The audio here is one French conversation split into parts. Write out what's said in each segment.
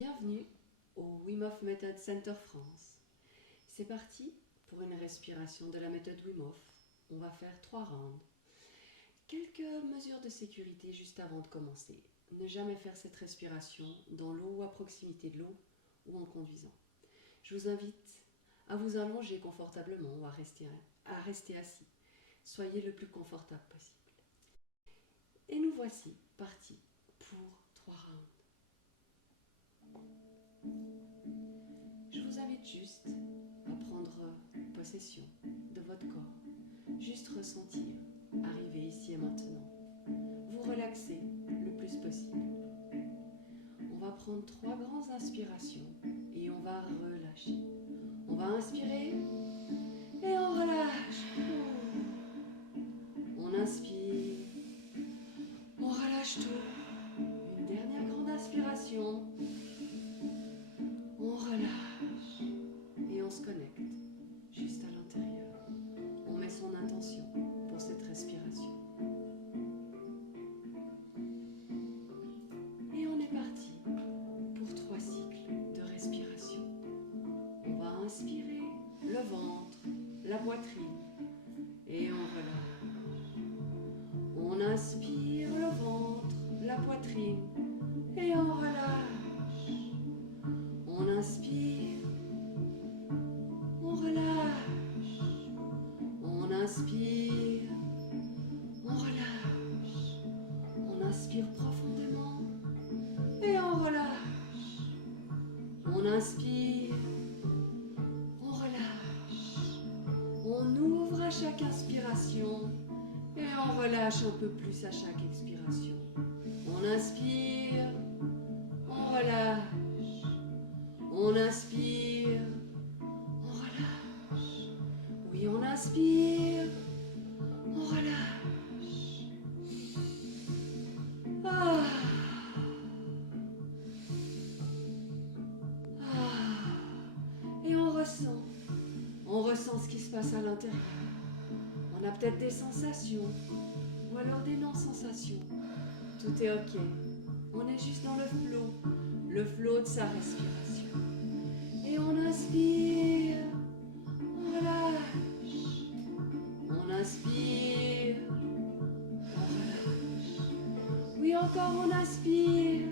Bienvenue au Wim Hof Method Center France. C'est parti pour une respiration de la méthode Wim Hof. On va faire 3 rounds. Quelques mesures de sécurité juste avant de commencer. Ne jamais faire cette respiration dans l'eau ou à proximité de l'eau ou en conduisant. Je vous invite à vous allonger confortablement ou à rester assis. Soyez le plus confortable possible. Et nous voici partis pour 3 rounds. Je vous invite juste à prendre possession de votre corps, juste ressentir, arriver ici et maintenant. Vous relaxer le plus possible. On va prendre 3 grandes inspirations et on va relâcher. On va inspirer et on relâche. On inspire, on relâche tout. Une dernière grande inspiration. On relâche et on se connecte juste à l'intérieur. On met son intention pour cette respiration. Et on est parti pour 3 cycles de respiration. On va inspirer le ventre, la poitrine et on relâche. On inspire le ventre, la poitrine et on relâche. On inspire, on relâche. On inspire, on relâche. On inspire profondément et on relâche. On inspire, on relâche. On ouvre à chaque inspiration et on relâche un peu plus à chaque expiration. On inspire, on relâche. On inspire, on relâche. Oui, on inspire, on relâche. Ah. Ah. Et on ressent ce qui se passe à l'intérieur. On a peut-être des sensations, ou alors des non-sensations. Tout est ok. On est juste dans le flow de sa respiration. Et on inspire, on relâche. On inspire, on relâche. Oui, encore on inspire,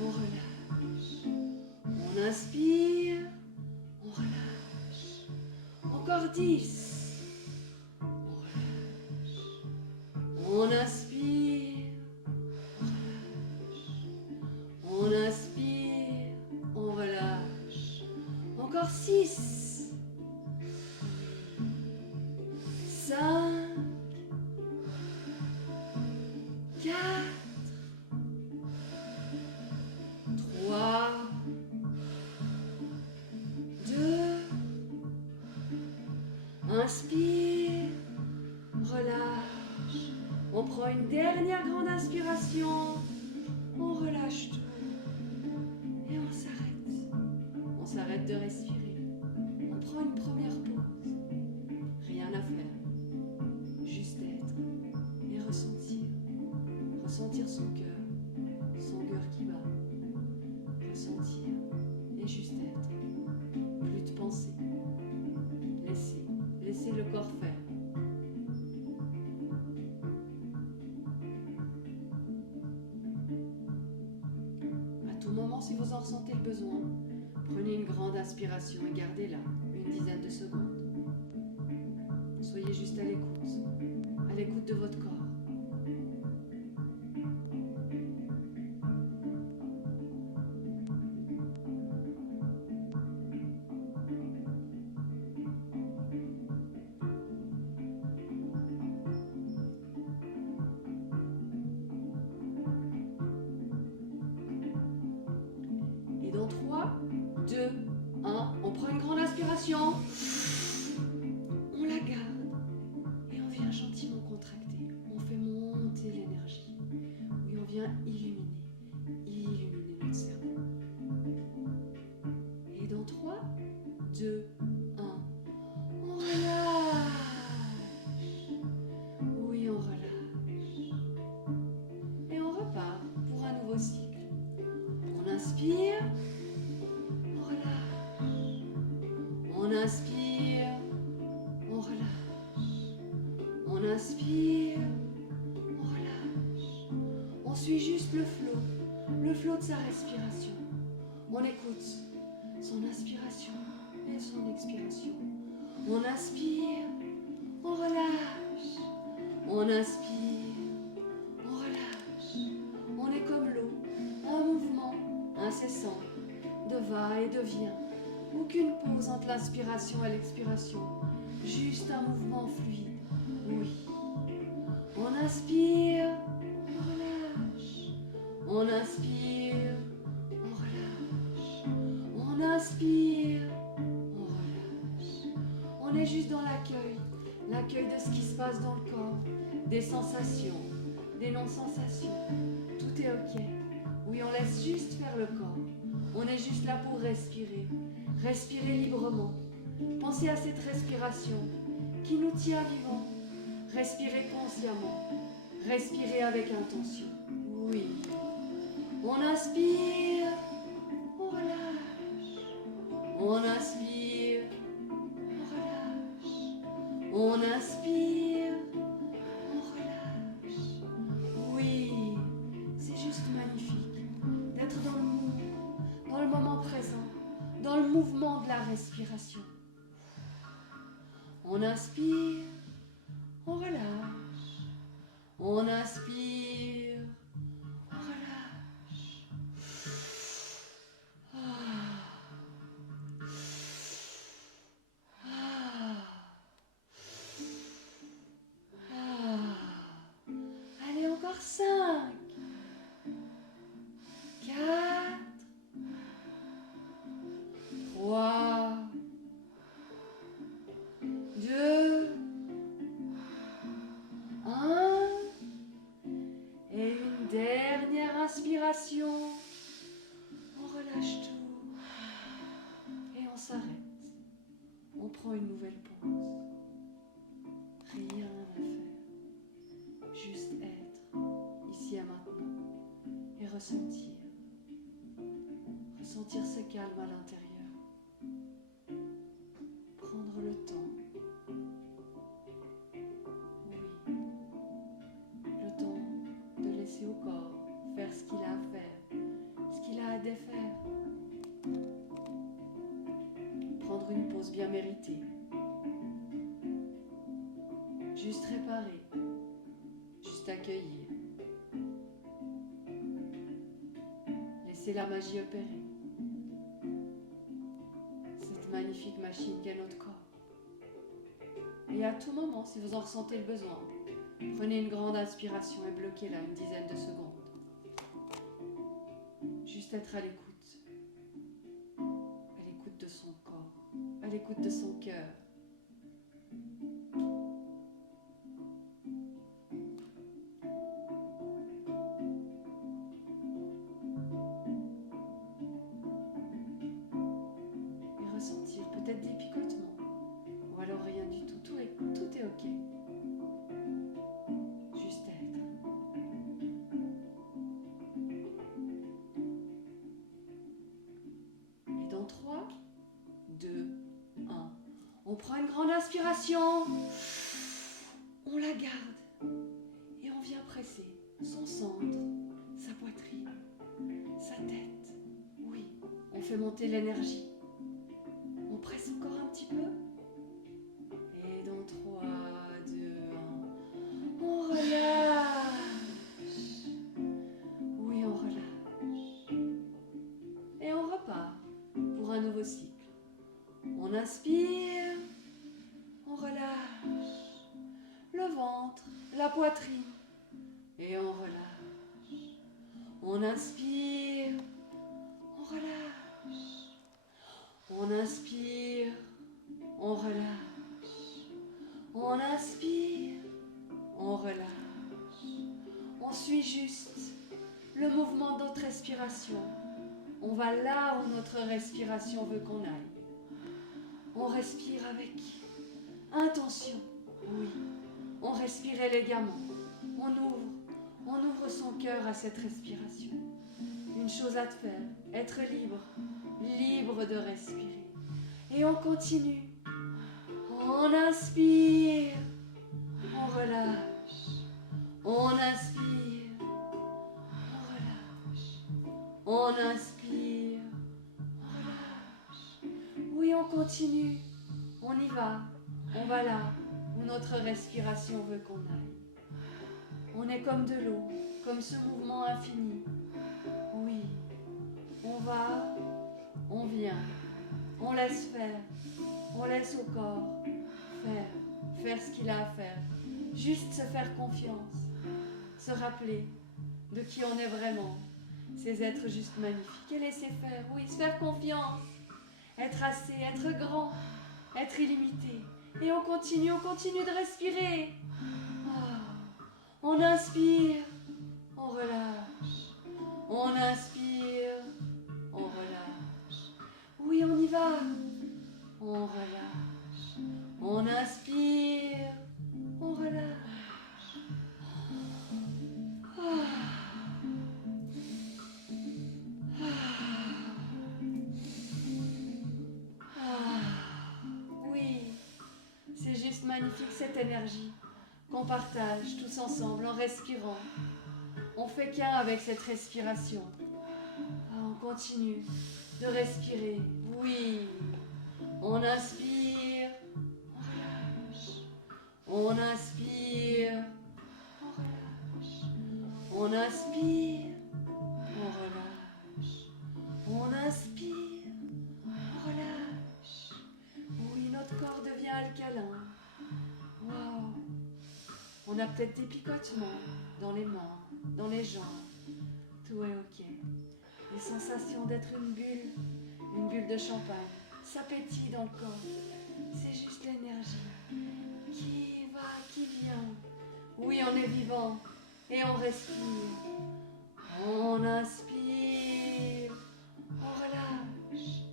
on relâche. On inspire, on relâche. Encore 10. On relâche. On inspire, on relâche. On inspire, on relâche. Encore 6, 5, 4, 3, 2, inspire, relâche. On prend une dernière grande inspiration, on relâche tout et on s'arrête. On s'arrête de respirer. On prend une première pause. Rien à faire. Juste être et ressentir. Ressentir son cœur qui bat. Ressentir et juste être. Plus de pensée. Laissez le corps faire. À tout moment, si vous en ressentez le besoin, prenez une grande inspiration et gardez-la une dizaine de secondes. Soyez juste à l'écoute de votre corps. Et dans 3, 2, 1, on prend une grande inspiration. On la garde et on vient gentiment contracter. On fait monter l'énergie. Oui, on vient illuminer notre cerveau. Et dans 3, 2, 1, on relâche. Oui, on relâche. Et on repart pour un nouveau cycle. On inspire. inspire, on relâche. On inspire, on relâche. On suit juste le flot de sa respiration. On écoute son inspiration et son expiration. On inspire, on relâche. On inspire, on relâche. On est comme l'eau, un mouvement incessant de va et de vient. Aucune pause entre l'inspiration et l'expiration. Juste un mouvement fluide. Oui. On inspire, on relâche. On inspire, on relâche. On inspire, on relâche. On est juste dans l'accueil de ce qui se passe dans le corps, des sensations, des non-sensations. Tout est ok. Oui, on laisse juste faire le corps. On est juste là pour respirer. Respirer librement. Pensez à cette respiration qui nous tient vivants. Respirez consciemment. Respirez avec intention. Oui. On inspire, on relâche. On inspire, on relâche. On inspire, on relâche. Oui, c'est juste magnifique d'être dans le moment présent, dans le mouvement de la respiration. On inspire, on relâche. On inspire, on relâche. Allez, encore 5, 4, 3, 2, 1. Et une dernière inspiration. On relâche tout. Et on s'arrête. On prend une nouvelle pause. Rien à faire. Juste être, ici et maintenant. Et ressentir. Ressentir ce calme à l'intérieur. Prendre le temps. Oui. Le temps de laisser au corps faire ce qu'il a à faire. Ce qu'il a à défaire. Prendre une pause bien méritée. Juste réparer. Juste accueillir. Laisser la magie opérer. Cette magnifique machine qu'est notre corps. Et à tout moment, si vous en ressentez le besoin, prenez une grande inspiration et bloquez-la une dizaine de secondes. Juste être à l'écoute de son corps, à l'écoute de son cœur. Et ressentir peut-être des picotements, ou alors rien du tout, tout est ok. Juste être. Et dans 3, 2, 1. On prend une grande inspiration. On la garde. Et on vient presser son centre, sa poitrine, sa tête. Oui, on fait monter l'énergie. On presse encore un petit peu. Et dans 3, 2, 1. On relâche. Oui, on relâche. Et on repart pour un nouveau cycle. On inspire, on relâche le ventre, la poitrine et on relâche. On inspire, on relâche. On inspire, on relâche. On inspire, on relâche. On suit juste le mouvement de notre respiration. On va là où notre respiration veut qu'on aille. On respire avec intention, oui. On respire élégamment. On ouvre son cœur à cette respiration. Une chose à faire, être libre, libre de respirer. Et on continue On inspire, on relâche. On inspire, on relâche. On inspire, on relâche. Oui, on continue. On y va. On va là où notre respiration veut qu'on aille. On est comme de l'eau, comme ce mouvement infini. Oui, on va, on vient, on laisse faire, on laisse au corps faire ce qu'il a à faire. Juste se faire confiance, se rappeler de qui on est vraiment, ces êtres juste magnifiques. Et laisser faire, oui, se faire confiance, être assez, être grand, être illimité. Et on continue de respirer. On inspire, on relâche. On inspire, on relâche. Oui, on y va. On relâche. On inspire, on relâche. Oui, c'est juste magnifique cette énergie qu'on partage tous ensemble en respirant. On fait qu'un avec cette respiration. On continue de respirer. Oui. On inspire. On relâche. On inspire. On relâche. On inspire. On relâche. On inspire. On relâche. Oui, notre corps devient alcalin. Waouh. On a peut-être des picotements dans les mains, dans les jambes. Tout est ok. Les sensations d'être une bulle de champagne. Ça pétille dans le corps. C'est juste l'énergie qui va, qui vient. Oui, on est vivant et on respire. On inspire, on relâche.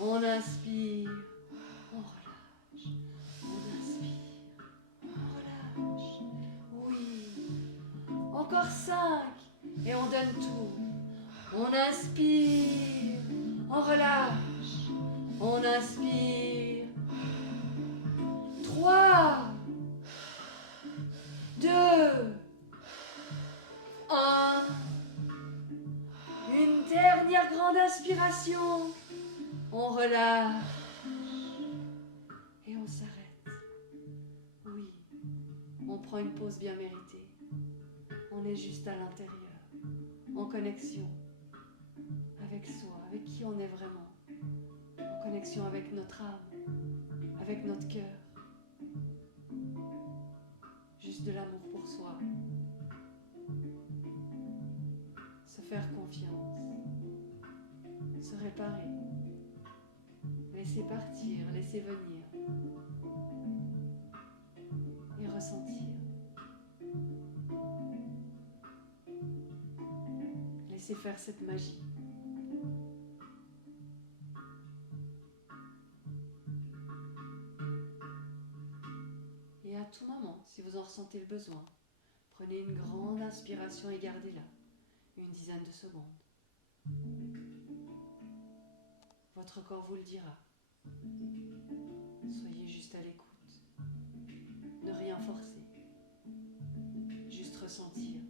On inspire, on relâche. On inspire, on relâche. Oui. Encore 5 et on donne tout. On inspire, on relâche. On inspire. 3, 2, 1. Une dernière grande inspiration. On relâche. Et on s'arrête. Oui, on prend une pause bien méritée. On est juste à l'intérieur, en connexion avec soi, avec qui on est vraiment. En connexion avec notre âme, avec notre cœur. Juste de l'amour pour soi. Se faire confiance. Se réparer. Laisser partir, laisser venir. Et ressentir. Laisser faire cette magie. Et à tout moment, si vous en ressentez le besoin, prenez une grande inspiration et gardez-la, une dizaine de secondes. Votre corps vous le dira. Soyez juste à l'écoute. Ne rien forcer. Juste ressentir.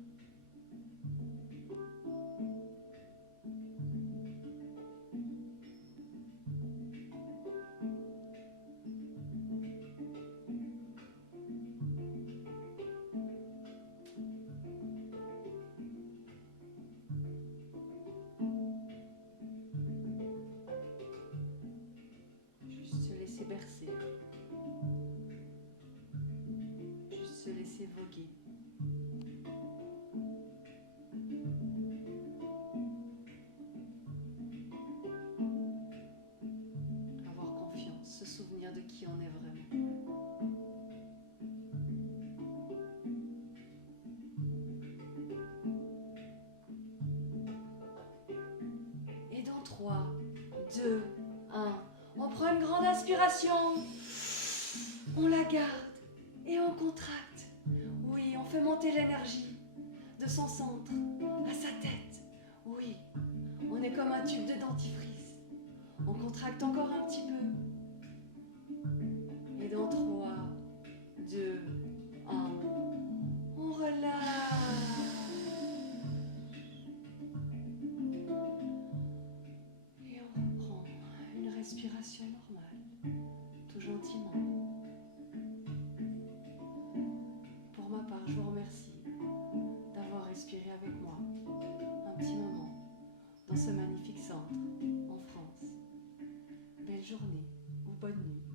Bercer, juste se laisser voguer. Avoir confiance, se souvenir de qui on est vraiment. Et dans 3, 2, 1, on prend une grande inspiration. On la garde et on contracte. Oui, on fait monter l'énergie de son centre à sa tête. Oui, on est comme un tube de dentifrice. On contracte encore un petit peu. Et dans 3, ce magnifique centre, en France. Belle journée ou bonne nuit.